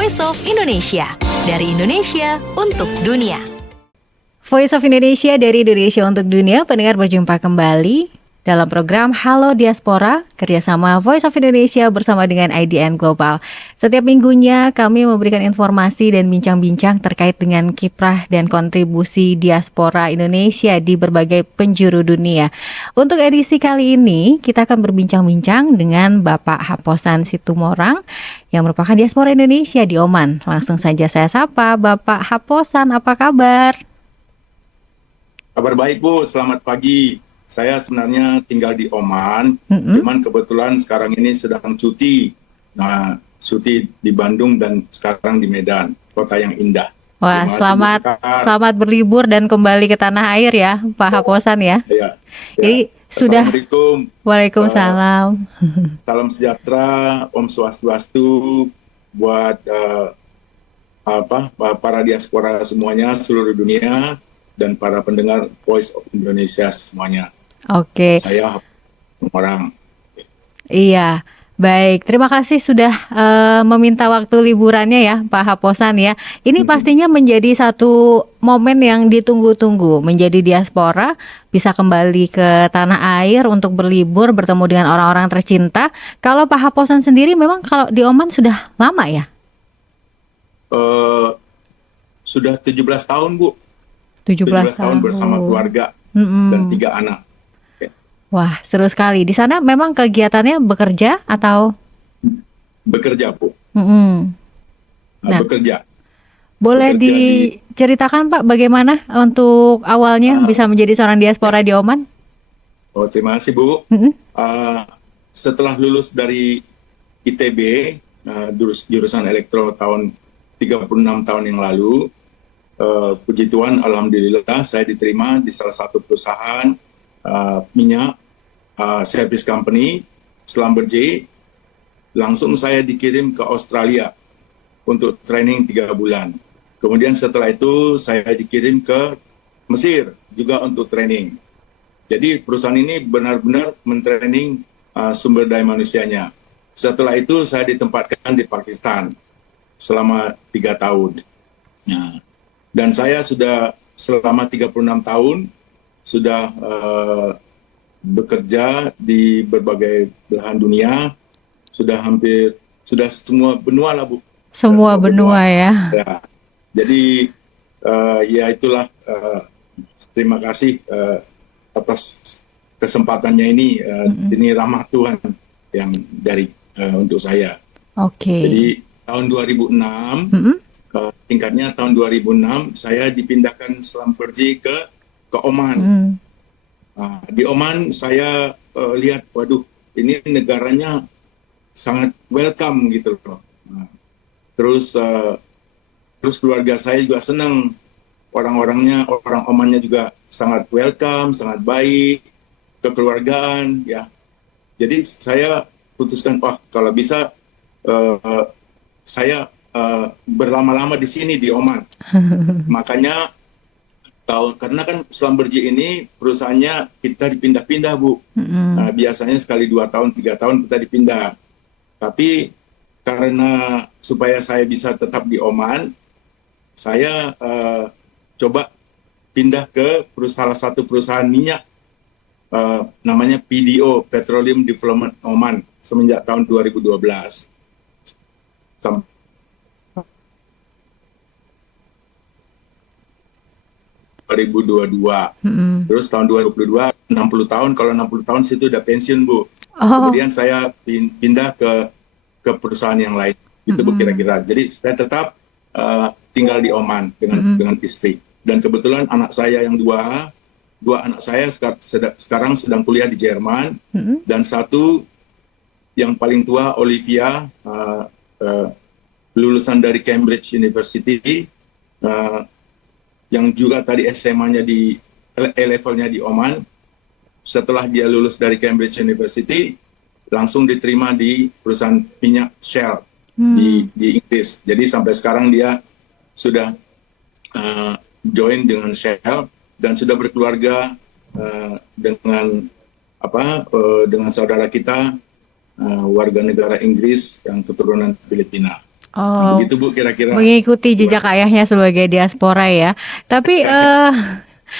Voice of Indonesia. Dari Indonesia untuk dunia. Voice of Indonesia dari Indonesia untuk dunia. Pendengar, berjumpa kembali dalam program Halo Diaspora, kerjasama Voice of Indonesia bersama dengan IDN Global. Setiap minggunya kami memberikan informasi dan bincang-bincang terkait dengan kiprah dan kontribusi diaspora Indonesia di berbagai penjuru dunia. Untuk edisi kali ini, kita akan berbincang-bincang dengan Bapak Haposan Situmorang yang merupakan diaspora Indonesia di Oman. Langsung saja saya sapa Bapak Haposan, apa kabar? Kabar baik, Bu. Selamat pagi. Saya sebenarnya tinggal di Oman, cuman kebetulan sekarang ini sedang cuti. Nah, cuti di Bandung dan sekarang di Medan, kota yang indah. Wah, selamat berlibur dan kembali ke tanah air ya, Pak Haposan ya. Ya. Jadi sudah. Assalamualaikum. Waalaikumsalam. Salam sejahtera, Om Swastiastu buat para diaspora semuanya seluruh dunia dan para pendengar Voice of Indonesia semuanya. Oke. Saya orang. Iya, baik. Terima kasih sudah meminta waktu liburannya ya, Pak Haposan ya. Ini pastinya menjadi satu momen yang ditunggu-tunggu, menjadi diaspora, bisa kembali ke tanah air untuk berlibur, bertemu dengan orang-orang tercinta. Kalau Pak Haposan sendiri memang kalau di Oman sudah lama ya? Sudah 17 tahun, Bu. 17 tahun bersama keluarga dan 3 anak. Wah, seru sekali. Di sana memang kegiatannya bekerja atau? Bekerja, Bu. Nah, bekerja. Boleh diceritakan, Pak, bagaimana untuk awalnya bisa menjadi seorang diaspora di Oman? Oh, terima kasih, Bu. Setelah lulus dari ITB, jurusan elektro tahun 36 tahun yang lalu, puji Tuhan, alhamdulillah saya diterima di salah satu perusahaan minyak service company Schlumberger. Langsung saya dikirim ke Australia untuk training 3 bulan. Kemudian setelah itu saya dikirim ke Mesir juga untuk training. Jadi perusahaan ini benar-benar mentraining sumber daya manusianya. Setelah itu saya ditempatkan di Pakistan selama 3 tahun. Dan saya sudah selama 36 tahun sudah bekerja di berbagai belahan dunia, sudah semua benua lah, Bu. Semua benua ya. Jadi ya itulah, terima kasih atas kesempatannya ini. Ini rahmat Tuhan yang dari untuk saya. Oke. Jadi tahun 2006, tingkatnya tahun 2006 saya dipindahkan Schlumberger ke Oman. Di Oman saya lihat, waduh, ini negaranya sangat welcome gitu loh. Terus keluarga saya juga senang, orang Omannya juga sangat welcome, sangat baik, kekeluargaan ya. Jadi saya putuskan, kalau bisa saya berlama-lama di sini di Oman. Makanya karena kan Schlumberger ini perusahaannya kita dipindah-pindah, Bu. Biasanya sekali 2 tahun, 3 tahun kita dipindah. Tapi karena supaya saya bisa tetap di Oman, saya coba pindah ke salah satu perusahaan minyak, namanya PDO, Petroleum Development Oman, semenjak tahun 2012. 2022. Terus tahun 2022 60 tahun, kalau 60 tahun situ udah pensiun, Bu. Kemudian saya pindah ke perusahaan yang lain. Itu Bu kira-kira. Jadi saya tetap tinggal di Oman dengan istri. Dan kebetulan anak saya yang dua anak saya sekarang sedang kuliah di Jerman, dan satu yang paling tua, Olivia, lulusan dari Cambridge University, yang juga tadi SMA-nya di A-levelnya di Oman. Setelah dia lulus dari Cambridge University, langsung diterima di perusahaan minyak Shell di Inggris. Jadi sampai sekarang dia sudah join dengan Shell dan sudah berkeluarga dengan saudara kita warga negara Inggris yang keturunan Filipina. Oh, Begitu Bu kira-kira. mengikuti jejak ayahnya sebagai diaspora ya. Tapi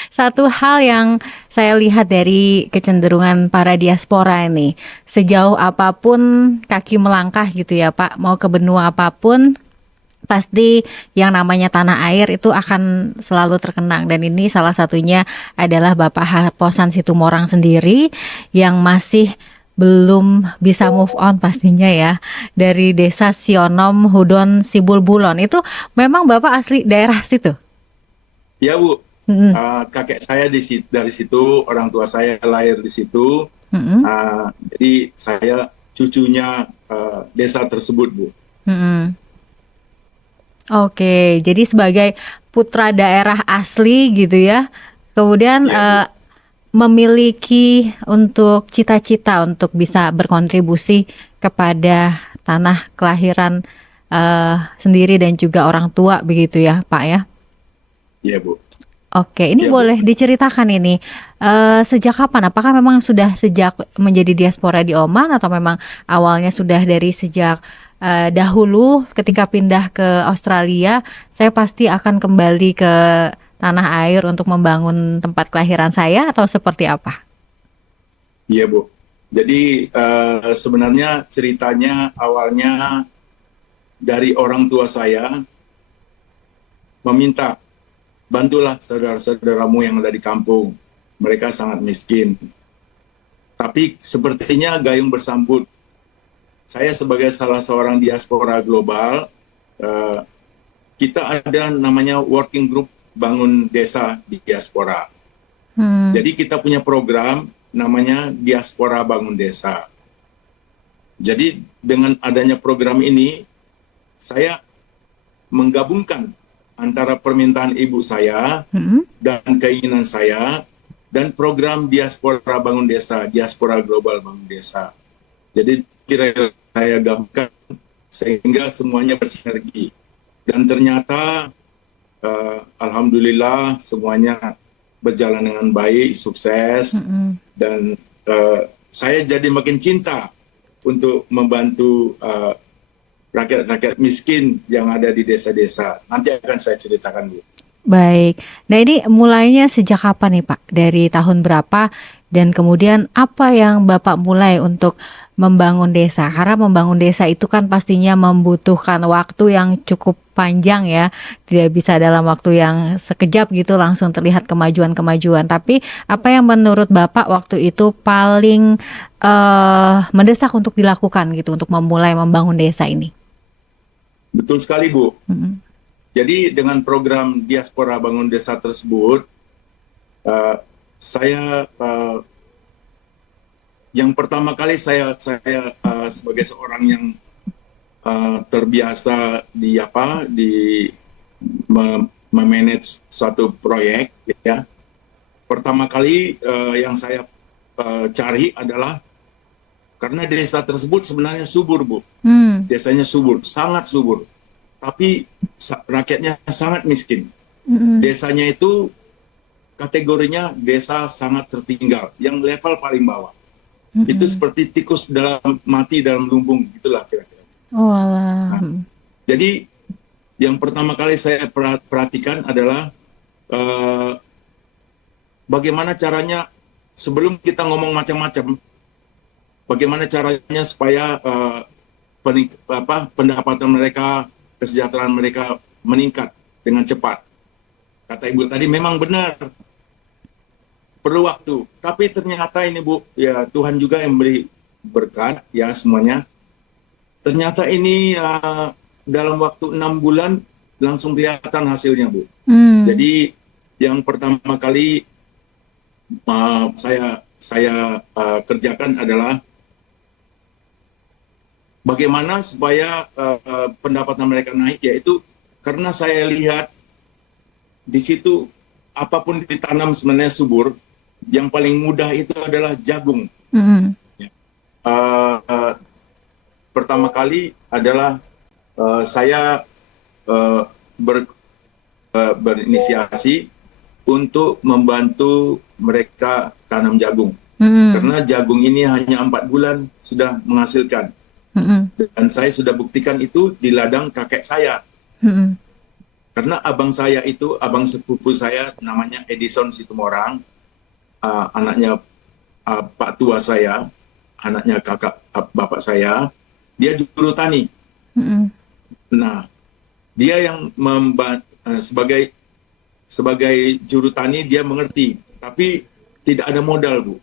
satu hal yang saya lihat dari kecenderungan para diaspora ini, sejauh apapun kaki melangkah gitu ya Pak, mau ke benua apapun, pasti yang namanya tanah air itu akan selalu terkenang. Dan ini salah satunya adalah Bapak Haposan Situmorang sendiri yang masih belum bisa move on pastinya ya dari desa Sionom Hudon Sibulbulon. Itu memang Bapak asli daerah situ? Ya Bu, Mm-mm. kakek saya dari situ, orang tua saya lahir di situ. Mm-mm. Jadi saya cucunya desa tersebut Bu. Mm-mm. Oke, jadi sebagai putra daerah asli gitu ya, kemudian Ya Bu. memiliki untuk cita-cita untuk bisa berkontribusi kepada tanah kelahiran sendiri dan juga orang tua begitu ya Pak ya. Ya Bu. Oke, ini Ya Bu. boleh diceritakan ini sejak kapan? Apakah memang sudah sejak menjadi diaspora di Oman atau memang awalnya sudah dari sejak dahulu ketika pindah ke Australia, saya pasti akan kembali ke tanah air untuk membangun tempat kelahiran saya atau seperti apa? Iya Bu. Jadi sebenarnya ceritanya awalnya dari orang tua saya meminta, bantulah saudara-saudaramu yang ada di kampung. Mereka sangat miskin. Tapi sepertinya gayung bersambut. Saya sebagai salah seorang diaspora global, kita ada namanya working group bangun desa di diaspora. Jadi kita punya program namanya Diaspora Bangun Desa. Jadi dengan adanya program ini, saya menggabungkan antara permintaan ibu saya dan keinginan saya dan program Diaspora Bangun Desa, Diaspora Global Bangun Desa. Jadi kira-kira saya gabungkan sehingga semuanya bersinergi. Dan ternyata alhamdulillah semuanya berjalan dengan baik, sukses, dan saya jadi makin cinta untuk membantu rakyat-rakyat miskin yang ada di desa-desa. Nanti akan saya ceritakan, Bu. Baik, nah ini mulainya sejak kapan nih Pak? Dari tahun berapa? Dan kemudian apa yang Bapak mulai untuk membangun desa? Karena membangun desa itu kan pastinya membutuhkan waktu yang cukup panjang ya. Tidak bisa dalam waktu yang sekejap gitu langsung terlihat kemajuan-kemajuan. Tapi apa yang menurut Bapak waktu itu paling mendesak untuk dilakukan gitu untuk memulai membangun desa ini? Betul sekali, Bu. Jadi dengan program Diaspora Bangun Desa tersebut, saya yang pertama kali saya sebagai seorang yang terbiasa di memanage suatu proyek, ya. Pertama kali yang saya cari adalah karena desa tersebut sebenarnya subur, Bu. Desanya subur, sangat subur. Tapi rakyatnya sangat miskin. Desanya itu kategorinya desa sangat tertinggal, yang level paling bawah. Itu seperti tikus mati dalam lumbung, gitulah kira-kira. Jadi yang pertama kali saya perhatikan adalah bagaimana caranya sebelum kita ngomong macam-macam, bagaimana caranya supaya pendapatan mereka, kesejahteraan mereka meningkat dengan cepat. Kata Ibu tadi memang benar, perlu waktu. Tapi ternyata ini Bu, ya Tuhan juga yang beri berkat ya semuanya. Ternyata ini dalam waktu 6 bulan langsung kelihatan hasilnya, Bu. Jadi yang pertama kali saya kerjakan adalah bagaimana supaya pendapatan mereka naik, yaitu karena saya lihat di situ apapun ditanam sebenarnya subur, yang paling mudah itu adalah jagung. Pertama kali adalah saya berinisiasi untuk membantu mereka tanam jagung. Karena jagung ini hanya 4 bulan sudah menghasilkan. Dan saya sudah buktikan itu di ladang kakek saya. Karena abang sepupu saya namanya Edison Situmorang, anaknya Pak tua saya, anaknya kakak bapak saya, dia juru tani. Nah, dia yang sebagai juru tani dia mengerti, tapi tidak ada modal, Bu.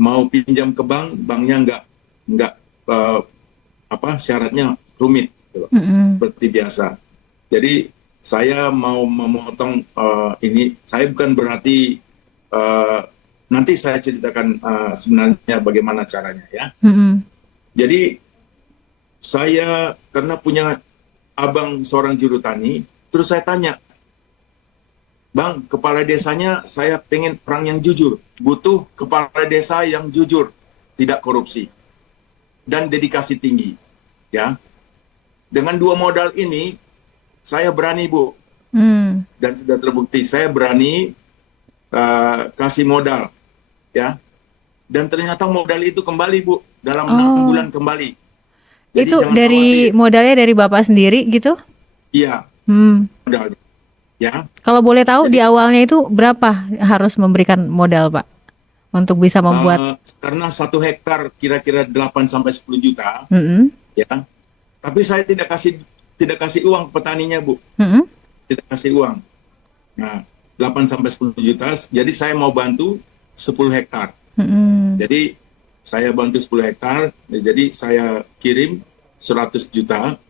Mau pinjam ke bank, banknya nggak syaratnya rumit, gitu. Seperti biasa. Jadi saya mau memotong ini, saya bukan berarti nanti saya ceritakan sebenarnya bagaimana caranya ya. Jadi saya karena punya abang seorang juru tani, terus saya tanya, Bang, kepala desanya saya pengen orang yang jujur, butuh kepala desa yang jujur, tidak korupsi, dan dedikasi tinggi, ya. Dengan dua modal ini, saya berani, Bu, dan sudah terbukti, saya berani kasih modal, ya. Dan ternyata modal itu kembali, Bu, dalam 6 bulan kembali. Jadi itu jangan dari khawatir. modalnya dari Bapak sendiri gitu? Iya, modalnya, ya. Kalau boleh tahu di awalnya itu berapa harus memberikan modal, Pak, untuk bisa membuat? Karena 1 hektar kira-kira 8 sampai 10 juta, ya. Tapi saya tidak kasih uang petaninya, Bu. Tidak kasih uang. Nah, 8 sampai 10 juta, jadi saya mau bantu 10 hektar. Jadi saya bantu 10 hektar, jadi saya kirim 100 juta,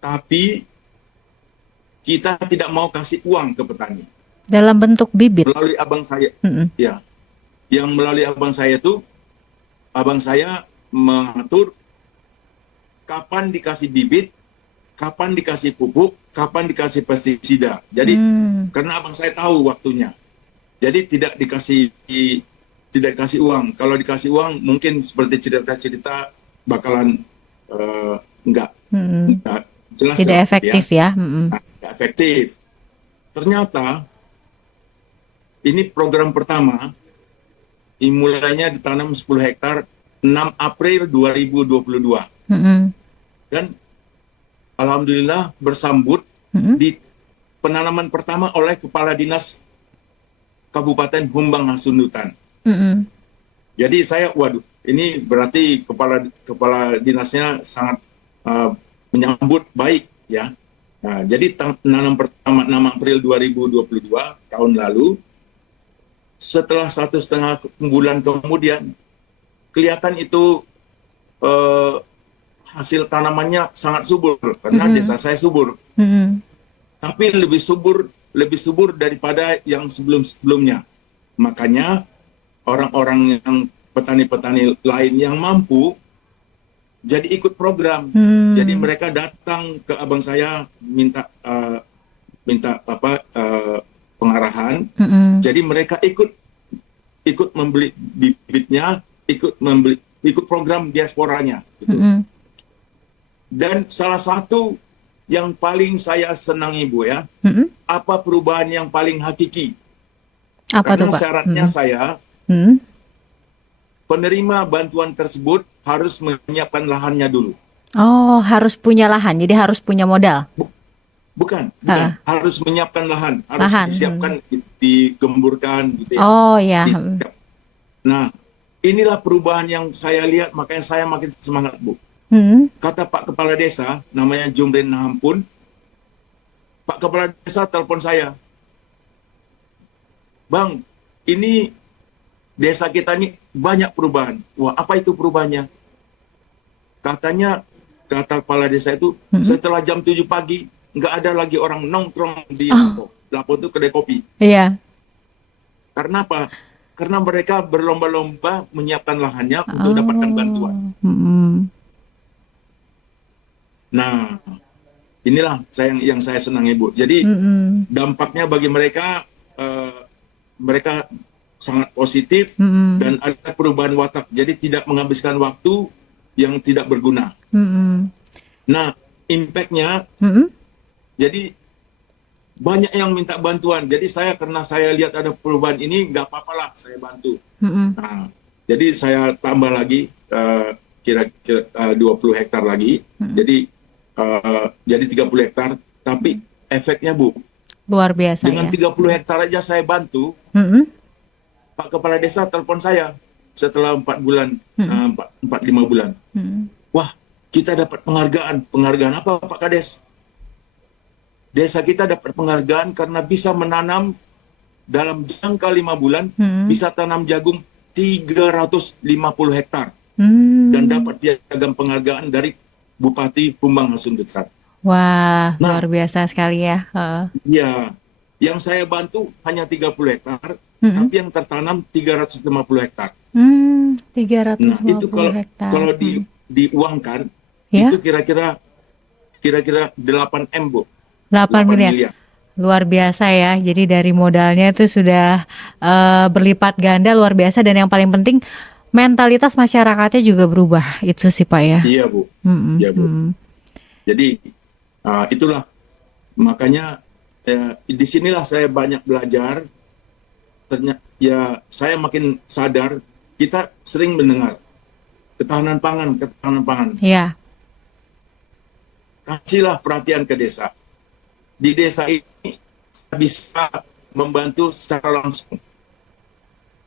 tapi kita tidak mau kasih uang ke petani. Dalam bentuk bibit? Melalui abang saya, ya. Yang melalui abang saya itu, abang saya mengatur kapan dikasih bibit, kapan dikasih pupuk, kapan dikasih pestisida. Jadi karena abang saya tahu waktunya, jadi tidak dikasih uang. Kalau dikasih uang mungkin seperti cerita-cerita bakalan enggak jelas, tidak efektif ya. Nah, tidak efektif. Ternyata ini program pertama, mulainya ditanam 10 hektar 6 April 2022. Dan alhamdulillah bersambut di penanaman pertama oleh Kepala Dinas Kabupaten Humbang Hasundutan. Jadi saya, waduh, ini berarti kepala dinasnya sangat menyambut baik, ya. Nah, jadi tanam pertama 6 April 2022 tahun lalu, setelah 1,5 bulan kemudian, kelihatan itu hasil tanamannya sangat subur, karena desa saya subur. Tapi lebih subur daripada yang sebelum-sebelumnya. Makanya orang-orang yang petani-petani lain yang mampu jadi ikut program. Jadi mereka datang ke abang saya minta pengarahan. Jadi mereka ikut membeli bibitnya, ikut program diasporanya. Gitu. Dan salah satu yang paling saya senangi, Bu, ya, apa perubahan yang paling hakiki? Apa Karena tuh, Pak? syaratnya saya penerima bantuan tersebut harus menyiapkan lahannya dulu. Oh, harus punya lahan, jadi harus punya modal. Bukan, harus menyiapkan lahan, harus Lahan. disiapkan, digemburkan, gitu ya. Oh ya. Nah, inilah perubahan yang saya lihat, makanya saya makin semangat, Bu. Kata Pak Kepala Desa, namanya Jumrin Nahampun, Pak Kepala Desa telepon saya, Bang, ini desa kita ini banyak perubahan. Wah, apa itu perubahannya? Katanya, kata Kepala Desa itu, setelah jam 7 pagi, nggak ada lagi orang nongkrong di Lapo. Lapo itu kedai kopi. Iya. Karena apa? Karena mereka berlomba-lomba menyiapkan lahannya untuk dapatkan bantuan. Nah, inilah yang saya senang, Ibu. Jadi dampaknya bagi mereka, mereka sangat positif dan ada perubahan watak. Jadi tidak menghabiskan waktu yang tidak berguna. Nah, impact-nya, jadi banyak yang minta bantuan. Jadi karena saya lihat ada perubahan ini, nggak apa-apalah saya bantu. Nah, jadi saya tambah lagi, kira-kira 20 hektar lagi. Jadi 30 hektar. Tapi efeknya Bu, Luar biasa dengan ya. 30 hektar aja saya bantu. Pak Kepala Desa telepon saya setelah 4 bulan, 4-5 bulan. Wah, kita dapat penghargaan. Penghargaan apa Pak Kades? Desa kita dapat penghargaan karena bisa menanam dalam jangka 5 bulan, bisa tanam jagung 350 hektar. Dan dapat piagam penghargaan dari Bupati Humbang Hasundutan. Wah, Nah, luar biasa sekali ya. ya, yang saya bantu hanya 30 hektar, tapi yang tertanam 350 hektar. 350 Nah, itu hektar. kalau diuangkan, Ya, itu kira-kira 8 M, Bu. 8 miliar. miliar. Luar biasa ya. Jadi dari modalnya itu sudah berlipat ganda, luar biasa, dan yang paling penting mentalitas masyarakatnya juga berubah. Itu sih Pak ya. Iya, Bu. Ya, Bu. Jadi itulah makanya disinilah saya banyak belajar. Ternyata ya saya makin sadar, kita sering mendengar ketahanan pangan. Iya. Kasihlah perhatian ke desa. Di desa ini bisa membantu secara langsung.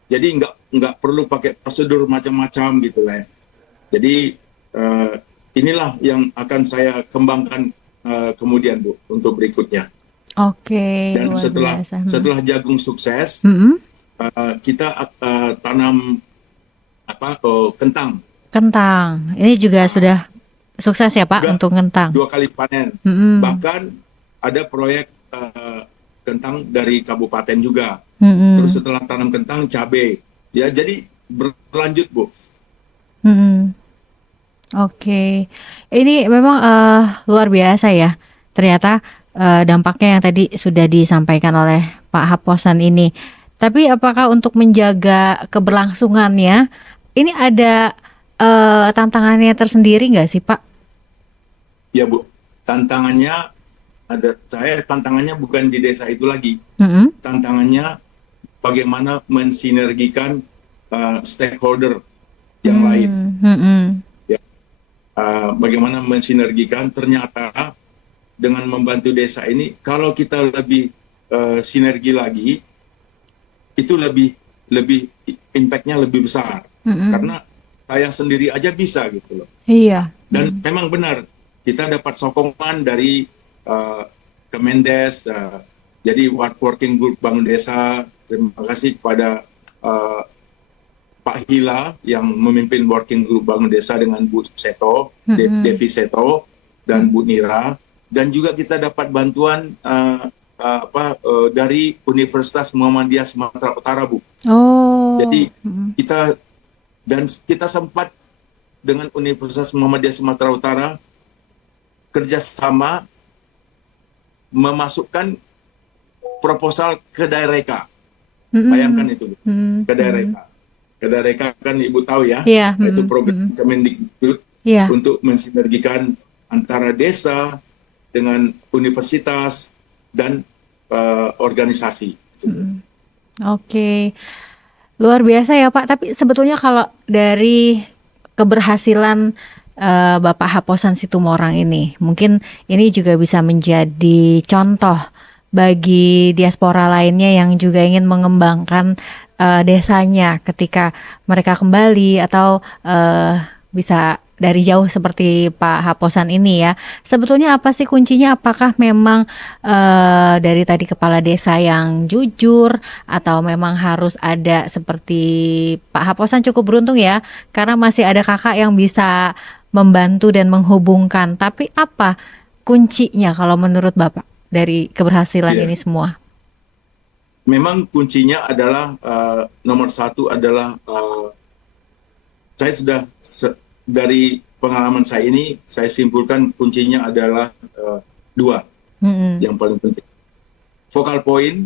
Jadi nggak perlu pakai prosedur macam-macam gitu lah ya. Jadi inilah yang akan saya kembangkan kemudian Bu untuk berikutnya. Oke, Dan luar biasa. setelah jagung sukses, kita tanam kentang. Kentang. Ini juga sudah sukses ya Pak Sudah untuk kentang. 2 kali panen. Bahkan ada proyek kentang dari kabupaten juga. Terus setelah tanam kentang, cabai. Ya, jadi berlanjut Bu. Oke, ini memang luar biasa ya. Ternyata dampaknya yang tadi sudah disampaikan oleh Pak Haposan ini. Tapi apakah untuk menjaga keberlangsungannya, ini ada tantangannya tersendiri nggak sih Pak? Ya Bu, tantangannya tantangannya bukan di desa itu lagi. Tantangannya bagaimana mensinergikan stakeholder yang lain. Bagaimana mensinergikan, ternyata dengan membantu desa ini, kalau kita lebih sinergi lagi, itu lebih impact-nya lebih besar. Karena saya sendiri aja bisa gitu loh. Iya. Dan memang benar, kita dapat sokongan dari Kemendes, jadi Working Group Bangun Desa. Terima kasih kepada Pak Hila yang memimpin Working Group Bangun Desa dengan Bu Seto, Devi Seto, dan Bu Nira. Dan juga kita dapat bantuan dari Universitas Muhammadiyah Sumatera Utara, Bu. Jadi kita sempat dengan Universitas Muhammadiyah Sumatera Utara kerjasama memasukkan proposal ke Daereka. Bayangkan itu, Bu. Ke Daereka. Ke Daereka kan Ibu tahu ya, itu program Kemendikbud untuk mensinergikan antara desa dengan universitas dan organisasi. Oke, luar biasa ya Pak. Tapi sebetulnya kalau dari keberhasilan Bapak Haposan Situmorang ini, mungkin ini juga bisa menjadi contoh bagi diaspora lainnya yang juga ingin mengembangkan desanya ketika mereka kembali atau bisa dari jauh seperti Pak Haposan ini ya. Sebetulnya apa sih kuncinya? Apakah memang dari tadi kepala desa yang jujur, atau memang harus ada seperti Pak Haposan cukup beruntung ya, karena masih ada kakak yang bisa membantu dan menghubungkan. Tapi apa kuncinya kalau menurut Bapak dari keberhasilan ini semua? Memang kuncinya adalah nomor satu adalah saya sudah dari pengalaman saya ini, saya simpulkan kuncinya adalah 2 yang paling penting. Focal point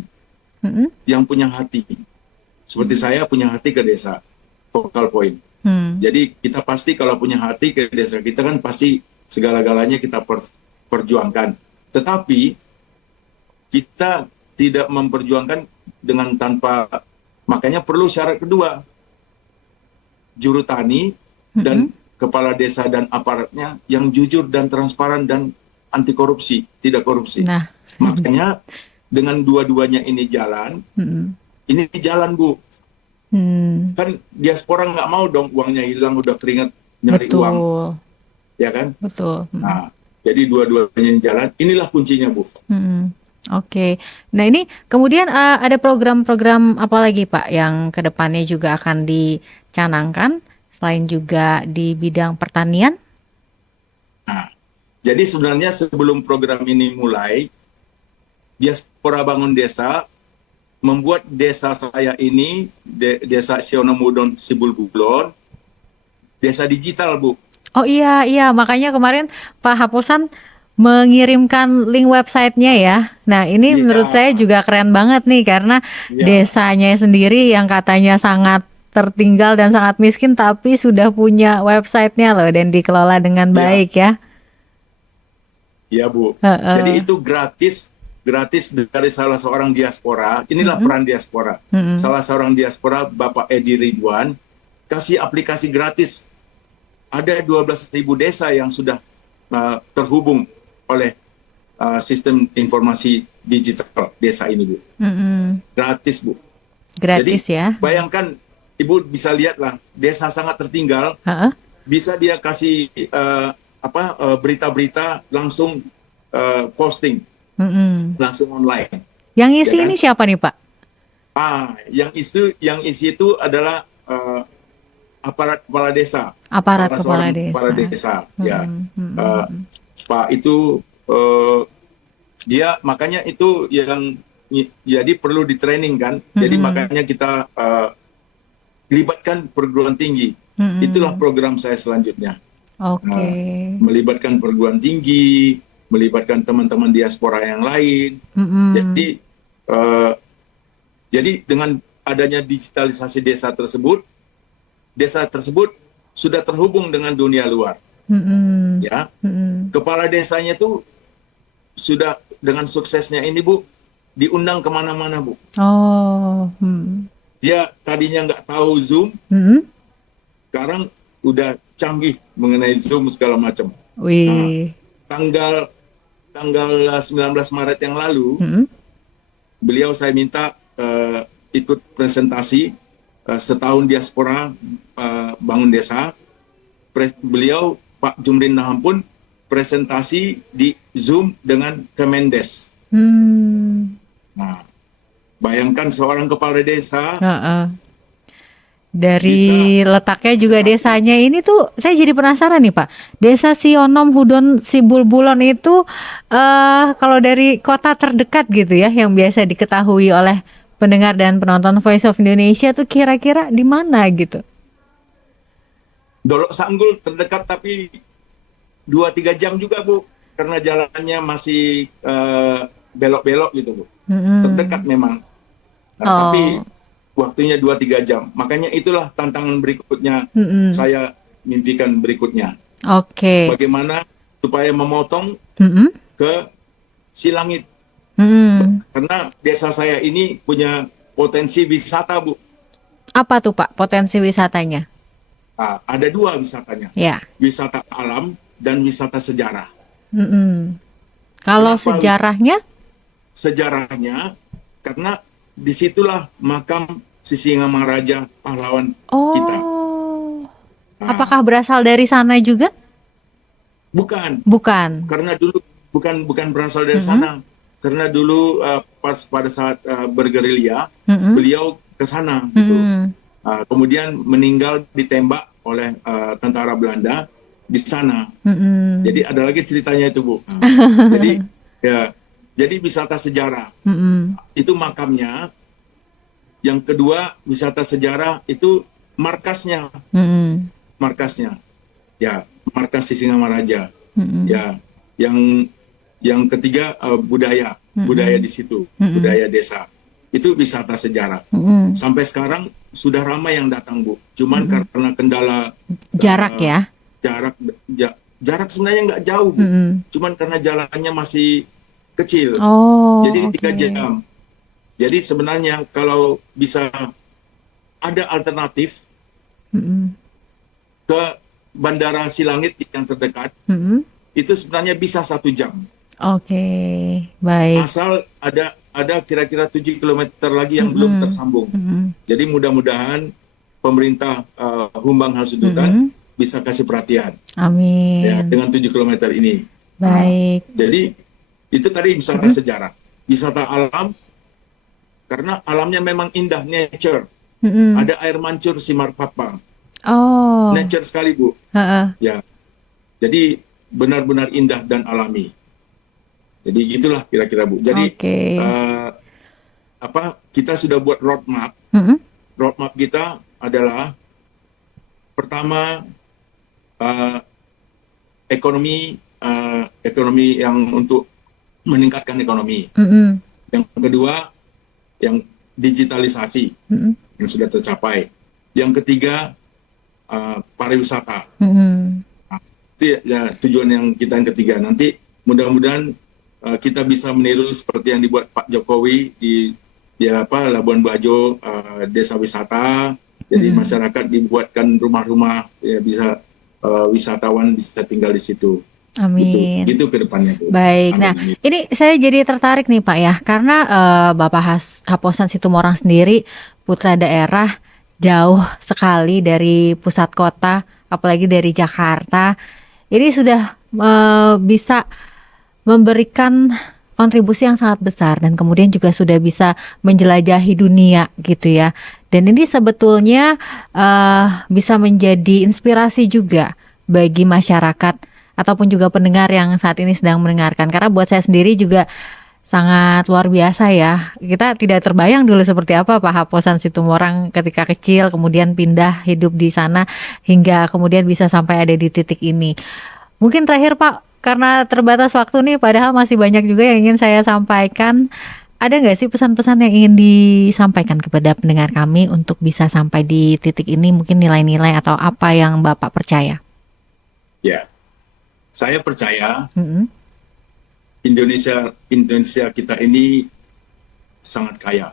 yang punya hati. Seperti saya punya hati ke desa, focal point. Jadi kita pasti kalau punya hati ke desa kita kan pasti segala-galanya kita perjuangkan. Tetapi kita tidak memperjuangkan dengan makanya perlu syarat kedua, juru tani dan kepala desa dan aparatnya yang jujur dan transparan dan anti korupsi, tidak korupsi. Nah, Makanya dengan dua-duanya ini jalan, ini jalan Bu. Kan diaspora nggak mau dong uangnya hilang, udah keringat nyari betul, uang, ya kan? betul. Nah, jadi dua-duanya ini jalan, inilah kuncinya Bu. Oke. Nah ini kemudian ada program-program apa lagi Pak yang kedepannya juga akan dicanangkan selain juga di bidang pertanian? Nah, jadi sebenarnya sebelum program ini mulai, Diaspora Bangun Desa membuat desa saya ini, Desa Sionomudon Sibulbulon, desa digital Bu. Oh iya, iya. Makanya kemarin Pak Haposan mengirimkan link websitenya ya. Nah ini menurut saya Iya, juga keren banget nih karena iya, desanya sendiri yang katanya sangat tertinggal dan sangat miskin tapi sudah punya websitenya loh dan dikelola dengan iya, baik ya. iya Bu. Jadi Heeh. itu gratis, gratis dari salah seorang diaspora. Inilah Mm-mm. peran diaspora. Mm-mm. Salah seorang diaspora, Bapak Edi Ridwan, kasih aplikasi gratis. Ada 12.000 desa yang sudah terhubung oleh sistem informasi digital desa ini Bu. Mm-mm. Gratis Bu. Jadi Gratis ya. bayangkan Ibu bisa lihatlah desa sangat tertinggal, Heeh. bisa dia kasih berita-berita langsung posting Mm-mm. langsung online, Yang ya isi kan? ini siapa nih Pak? Yang isi itu adalah aparat kepala desa, Aparat salah kepala seorang kepala desa. desa, ya. Mm-mm. Eh, Mm-mm. Pak itu dia makanya itu yang jadi perlu di training kan. Jadi Mm-mm. makanya kita libatkan perguruan tinggi. Itulah Mm-mm. program saya selanjutnya. Oke. Melibatkan perguruan tinggi, melibatkan teman-teman diaspora yang lain. Mm-mm. Jadi jadi dengan adanya digitalisasi desa tersebut sudah terhubung dengan dunia luar. Mm-mm. Ya, Mm-mm. kepala desanya tuh sudah dengan suksesnya ini Bu, diundang kemana-mana Bu. Oh. Dia tadinya nggak tahu Zoom, Mm-mm. sekarang udah canggih mengenai Zoom segala macam. Nah, Wih. tanggal tanggal 19 Maret yang lalu, Mm-mm. beliau saya minta ikut presentasi setahun diaspora bangun desa. Beliau Pak Jumrin Naham pun presentasi di Zoom dengan Kemendes. Hmm. Nah, bayangkan seorang kepala desa Heeh. bisa Dari letaknya juga satu, desanya ini tuh saya jadi penasaran nih Pak. Desa Sionom Hudon Sibulbulon itu kalau dari kota terdekat gitu ya yang biasa diketahui oleh pendengar dan penonton Voice of Indonesia tuh kira-kira di mana gitu. Dolok Sanggul terdekat tapi 2-3 jam juga Bu, karena jalannya masih belok-belok gitu Bu. Terdekat Mm-mm. memang. Nah, tapi Oh. waktunya 2-3 jam. Makanya itulah tantangan berikutnya, Mm-mm. saya mimpikan berikutnya. Oke. Bagaimana supaya memotong Mm-mm. ke Silangit. Mm-mm. Karena desa saya ini punya potensi wisata Bu. Apa tuh Pak potensi wisatanya? Ada 2 wisatanya. Ya. Wisata alam dan wisata sejarah. Mm-mm. Kalau Kenapa sejarahnya? sejarahnya? Karena disitulah makam Sisingamaraja pahlawan kita. Oh. Nah, Apakah berasal dari sana juga? bukan, Bukan. karena dulu bukan berasal dari Mm-mm. sana. Karena dulu pada saat bergerilya, Mm-mm. beliau ke sana gitu. Mm-mm. Kemudian meninggal ditembak oleh tentara Belanda di sana. Mm-mm. Jadi ada lagi ceritanya itu Bu. Jadi ya, jadi wisata sejarah Mm-mm. itu makamnya. Yang kedua wisata sejarah itu markasnya, Mm-mm. ya markas Sisingamaraja. Mm-mm. Ya, yang ketiga budaya di situ, budaya desa. Itu wisata sejarah. Mm-mm. Sampai sekarang sudah ramai yang datang Bu. Cuman karena kendala Jarak eh, ya. jarak sebenarnya nggak jauh Bu. Mm-mm. Cuman karena jalannya masih kecil. Oh, Jadi oke. 3 jam. Jadi sebenarnya kalau bisa ada alternatif Mm-mm. ke Bandara Silangit yang terdekat itu sebenarnya bisa 1 jam. Oke, baik. Asal ada kira-kira 7 kilometer lagi yang belum tersambung. Jadi mudah-mudahan pemerintah Humbang Hasudutan bisa kasih perhatian Amin. ya dengan 7 kilometer ini. Baik. Jadi itu tadi wisata sejarah, wisata alam, karena alamnya memang indah, nature. Ada air mancur Simarpapang. Oh. Nature sekali, Bu. Ya. Jadi benar-benar indah dan alami. Jadi gitulah kira-kira, Bu. Jadi kita sudah buat roadmap. Roadmap kita adalah pertama ekonomi yang untuk meningkatkan ekonomi. Yang kedua yang digitalisasi yang sudah tercapai. Yang ketiga pariwisata. Itu ya, tujuan yang kita yang ketiga. Nanti mudah-mudahan kita bisa meniru seperti yang dibuat Pak Jokowi di Labuan Bajo, desa wisata. Jadi masyarakat dibuatkan rumah-rumah, ya bisa wisatawan bisa tinggal di situ. Amin. Gitu ke depannya. Baik. Nah, ini saya jadi tertarik nih Pak ya, karena Bapak Haposan Situmorang sendiri putra daerah, jauh sekali dari pusat kota, apalagi dari Jakarta. Ini sudah bisa memberikan kontribusi yang sangat besar dan kemudian juga sudah bisa menjelajahi dunia gitu ya. Dan ini sebetulnya bisa menjadi inspirasi juga bagi masyarakat ataupun juga pendengar yang saat ini sedang mendengarkan. Karena buat saya sendiri juga sangat luar biasa ya. Kita tidak terbayang dulu seperti apa Pak Haposan Situmorang ketika kecil, kemudian pindah hidup di sana hingga kemudian bisa sampai ada di titik ini. Mungkin terakhir Pak, karena terbatas waktu nih, padahal masih banyak juga yang ingin saya sampaikan. Ada nggak sih pesan-pesan yang ingin disampaikan kepada pendengar kami untuk bisa sampai di titik ini? Mungkin nilai-nilai atau apa yang Bapak percaya? Ya, saya percaya Indonesia kita ini sangat kaya.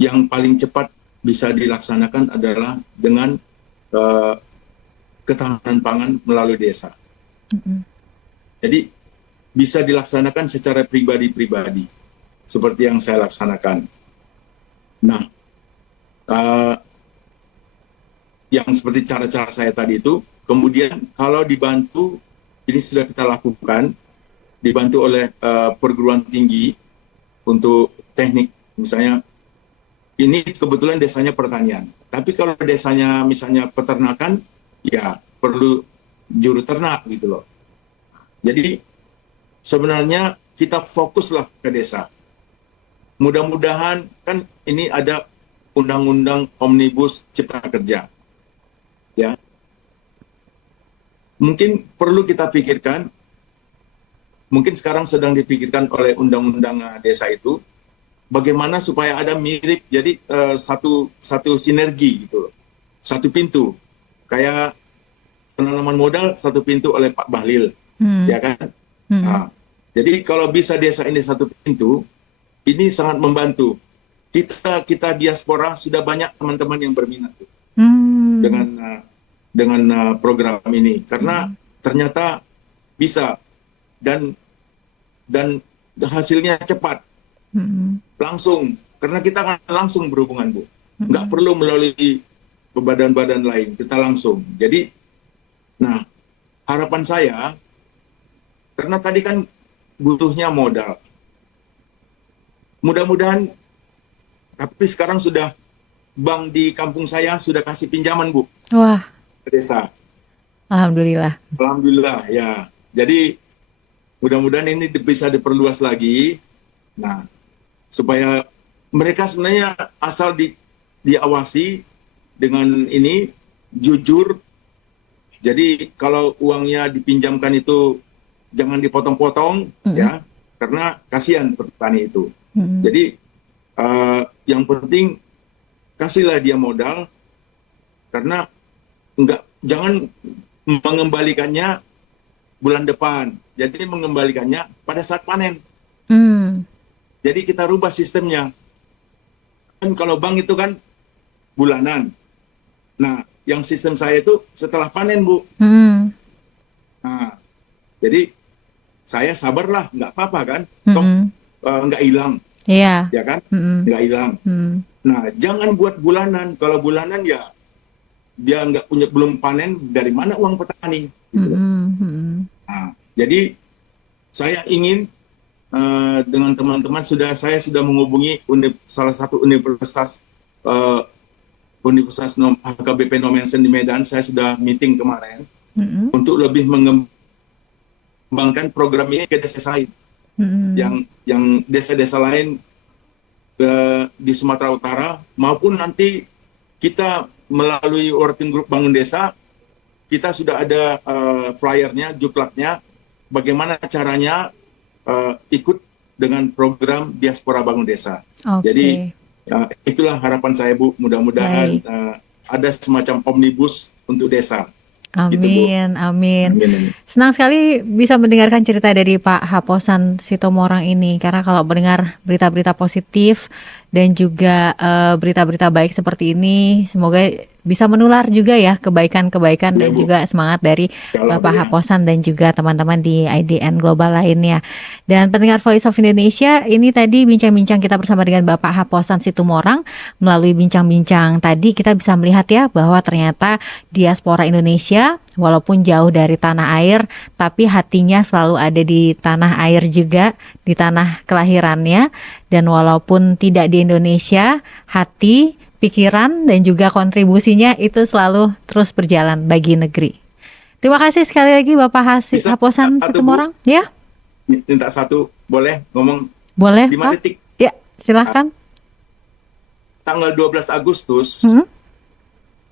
Yang paling cepat bisa dilaksanakan adalah dengan ketahanan pangan melalui desa. Jadi bisa dilaksanakan secara pribadi-pribadi, seperti yang saya laksanakan. Nah, yang seperti cara-cara saya tadi itu, kemudian kalau dibantu, ini sudah kita lakukan, dibantu oleh perguruan tinggi untuk teknik, misalnya, ini kebetulan desanya pertanian. Tapi kalau desanya misalnya peternakan, ya perlu juru ternak gitu loh. Jadi sebenarnya kita fokuslah ke desa. Mudah-mudahan kan ini ada undang-undang omnibus cipta kerja. Ya. Mungkin perlu kita pikirkan, mungkin sekarang sedang dipikirkan oleh undang-undang desa itu, bagaimana supaya ada mirip, jadi satu sinergi gitu loh. Satu pintu. Kayak penanaman modal satu pintu oleh Pak Bahlil. Ya kan? Nah, jadi kalau bisa desa ini satu pintu, ini sangat membantu. Kita diaspora sudah banyak teman-teman yang berminat dengan program ini, karena ternyata bisa dan hasilnya cepat, langsung, karena kita akan langsung berhubungan, Bu. Nggak perlu melalui badan-badan lain, kita langsung. Jadi, nah harapan saya, karena tadi kan butuhnya modal. Mudah-mudahan, tapi sekarang sudah bank di kampung saya sudah kasih pinjaman, Bu. Wah. Ke desa. Alhamdulillah. Alhamdulillah, ya. Jadi mudah-mudahan ini bisa diperluas lagi. Nah, supaya mereka sebenarnya asal diawasi dengan ini jujur. Jadi kalau uangnya dipinjamkan itu jangan dipotong-potong, ya, karena kasihan petani itu. Jadi yang penting kasihlah dia modal, karena jangan mengembalikannya bulan depan. Jadi mengembalikannya pada saat panen. Jadi kita rubah sistemnya. Kan kalau bank itu kan bulanan. Nah, yang sistem saya itu setelah panen, Bu. Nah, jadi saya sabarlah, nggak apa-apa kan, toh nggak hilang, Iya. ya kan, nggak hilang. Nah, jangan buat bulanan. Kalau bulanan ya dia nggak punya, belum panen, dari mana uang petani? Gitu. Nah, jadi saya ingin dengan teman-teman saya sudah menghubungi salah satu universitas HKBP Nomensen di Medan. Saya sudah meeting kemarin untuk lebih mengembangkan program ini ke desa lain, yang desa-desa lain di Sumatera Utara, maupun nanti kita melalui working group Bangun Desa, kita sudah ada flyernya, juklaknya, bagaimana caranya ikut dengan program Diaspora Bangun Desa. Jadi itulah harapan saya, Bu. Mudah-mudahan ada semacam omnibus untuk desa. Amin, gitu, amin. Senang sekali bisa mendengarkan cerita dari Pak Haposan Sitomorang ini, karena kalau mendengar berita-berita positif dan juga berita-berita baik seperti ini, semoga bisa menular juga ya kebaikan-kebaikan dan Bu. juga semangat dari Bapak Haposan dan juga teman-teman di IDN Global lainnya. Dan pendengar Voice of Indonesia, ini tadi bincang-bincang kita bersama dengan Bapak Haposan Sitomorang. Melalui bincang-bincang tadi kita bisa melihat ya bahwa ternyata diaspora Indonesia walaupun jauh dari tanah air, tapi hatinya selalu ada di tanah air juga, di tanah kelahirannya. Dan walaupun tidak di Indonesia, hati, pikiran, dan juga kontribusinya itu selalu terus berjalan bagi negeri. Terima kasih sekali lagi Bapak Haposan Sitomorang. Ya? Minta satu, boleh ngomong? Boleh, 5 detik. Ya, silahkan. Tanggal 12 Agustus,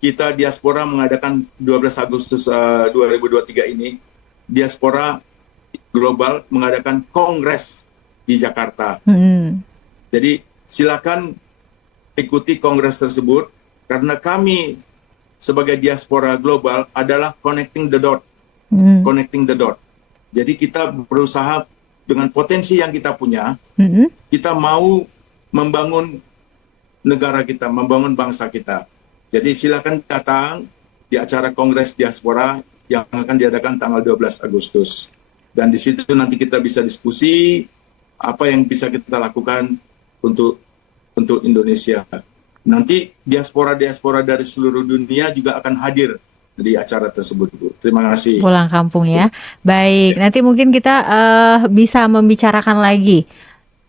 kita Diaspora mengadakan 12 Agustus 2023 ini, Diaspora Global mengadakan kongres di Jakarta. Jadi silakan ikuti kongres tersebut, karena kami sebagai Diaspora Global adalah connecting the dot. Connecting the dot. Jadi kita berusaha dengan potensi yang kita punya, kita mau membangun negara kita, membangun bangsa kita. Jadi silakan datang di acara Kongres Diaspora yang akan diadakan tanggal 12 Agustus. Dan di situ nanti kita bisa diskusi apa yang bisa kita lakukan untuk Indonesia. Nanti diaspora-diaspora dari seluruh dunia juga akan hadir di acara tersebut, Bu. Terima kasih. Pulang kampung ya. Baik, nanti mungkin kita bisa membicarakan lagi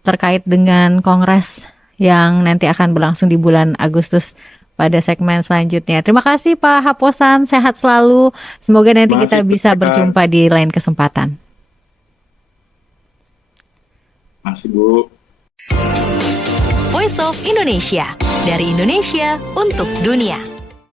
terkait dengan kongres yang nanti akan berlangsung di bulan Agustus pada segmen selanjutnya. Terima kasih Pak Haposan, sehat selalu. Semoga nanti kita bisa berjumpa di lain kesempatan. Masih, Bu. Voice of Indonesia, dari Indonesia untuk dunia.